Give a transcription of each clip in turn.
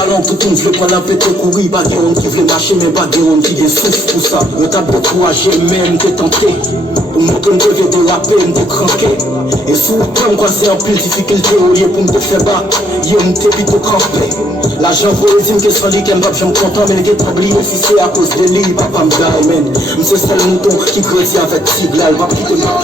Alors que tout veut pas la péter courir, pas on qui veut marcher, mais pas on qui est souffle pour ça. On t'a découragé, même t'es tenté. Pour moi que je vais de rapper, me craquer. Et sous le temps, quoi, c'est un peu difficulté au lieu pour me faire battre. Yo, me t'es plutôt crampé. L'argent pour les dîmes qui sont dit qu'elle m'a bien content, mais les gars oublié si c'est à cause de lui, papa me die, man. Monsieur c'est le mouton qui grandit avec Tigla, elle va quitter tout le temps.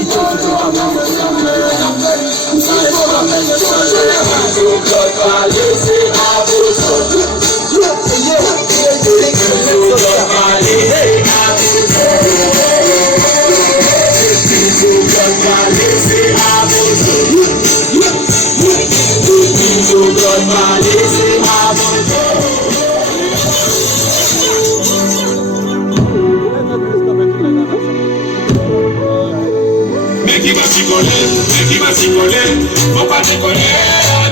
Qui va s'y coller, faut pas déconner,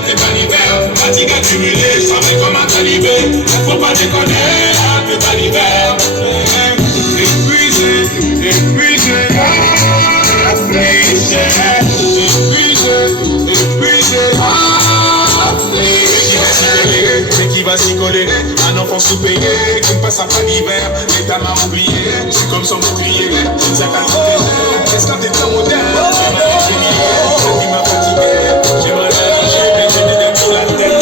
t'es pas l'hiver, fatigue accumulée, je travaille comme un talibé, faut pas déconner, t'es pas l'hiver, épuisé, affligé, mais qui va s'y coller, un enfant sous-payé, qui ne passe pas l'hiver, l'État m'a oublié, je suis comme son bouclier, une sac à côté, qu'est-ce que t'es bien moderne, qui m'a fatigué, j'aimerais lâcher, mais j'ai des dents sur la tête.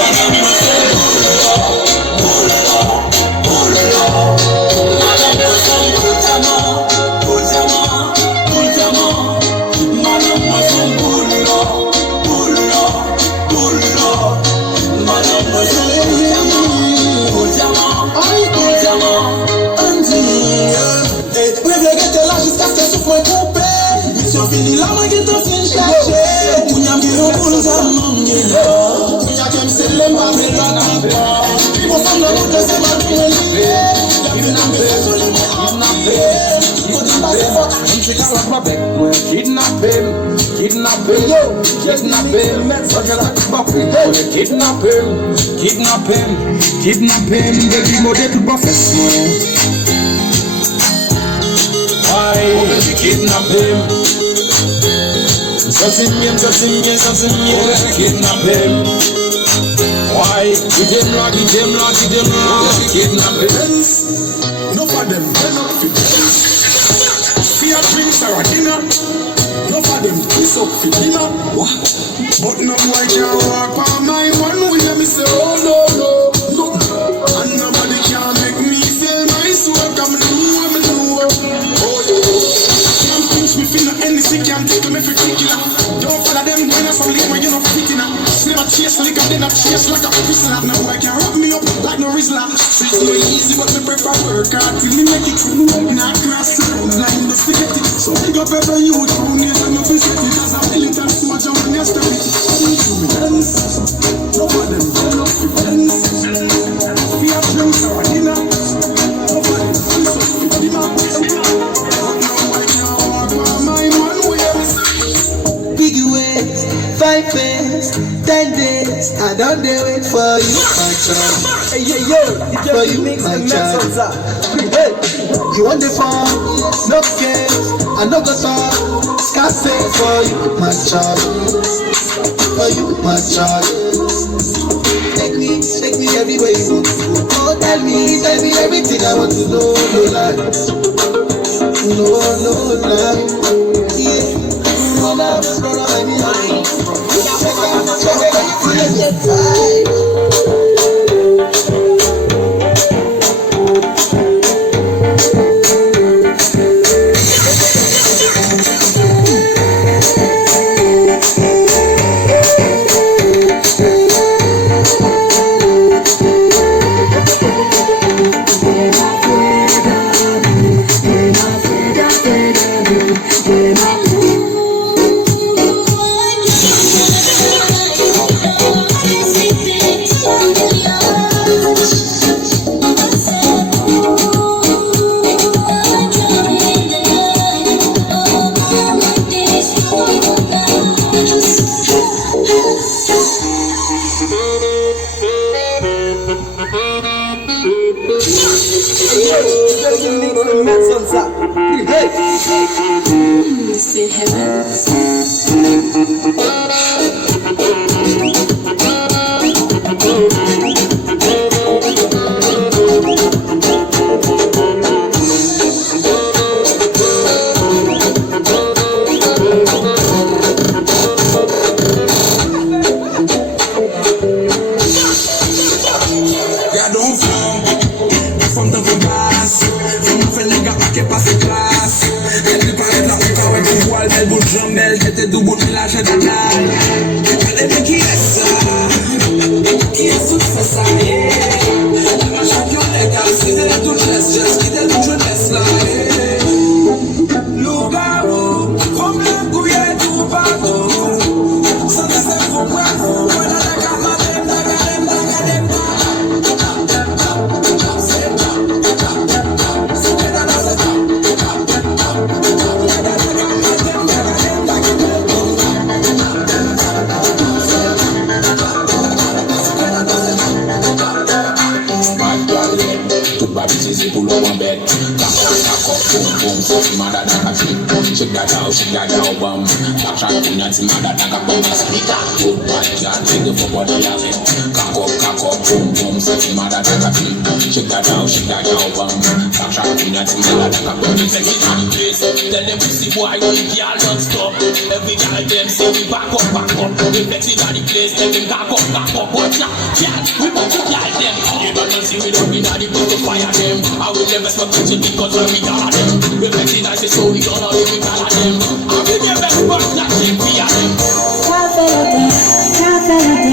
Fini la moi qui t'en fin chercher. Tu n'as mis au bout ça mangue. Tu n'as qu'à me sceller ma belle la on s'en a l'autre c'est ma belle liée. Tu n'as pas sur les mots. Faut dire pas c'est fort. Je sais qu'à la bec moi kidnapper. Baby modèle tout pas fait moi. Why kidnap him? Something me, kidnap him. Why? Give them Lord, kidnap him. No for them, they're not fit. Fear drinks are a dinner. No for them, piss up for dinner. But no boy can walk on my one with them say, oh no. And nobody can make me feel my soul come new. Oh yeah. Can't pinch me feel no anything, can't take me for kicking. Don't follow them when I some where you're not fitting up. Never chase like a then I chase like a prisoner. Now I can rock me up like no Rizzler. Streets no easy but me prefer work hard till me make it through. Not grass around like the spaghetti. So big up every youth who needs no visit. Because I'm militant so much I'm on your story. Me dance, no for them turn up the fence. Fear drinks or a dinner. No for them piece up the dinner. Five days, 10 days, I don't do it for you, my child. Hey, for you, my child. Hey, you want the fun? No games, I no go talk. Scarce for you, my child. For you, my child. Take me everywhere you want to go. Oh, tell me everything I want to know. No lies, no lies. Yeah. Shake that out, bum. Backtrack, punyati, mother, taka, bum. Speak up, good body, can't take it for body, yeah. Cock up, boom, boom, sexy, mother, taka, shake that out, bum. Backtrack, punyati, mother, taka, bum. Take it on the place, tell them we see boy, we can't non-stop. Every guy, them say we back up. We flex it on the place, tell them back up, watch out, yeah, we want to guide them. You don't see we don't be not the to fire them. I will never stop touching because we got them. We flex it, I say so we gonna live with all of them. I will never work that shit, we are them.